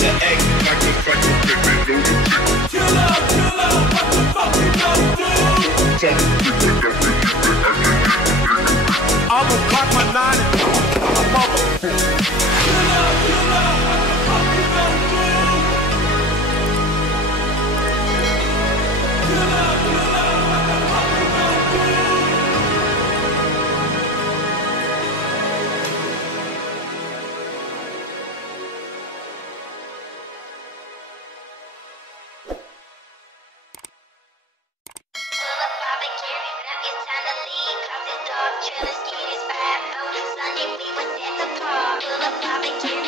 the X, like a psycho, baby, know the trick. Chill out, what the fuck you gonna do? Tell me what that we keep it, I can get it. I'ma cock my 9 and I'm a motherfucker. Chill out, what the fuck you gonna do? Chill out, what the fuck you gonna do? Sunday we was at the park, full of barbecue.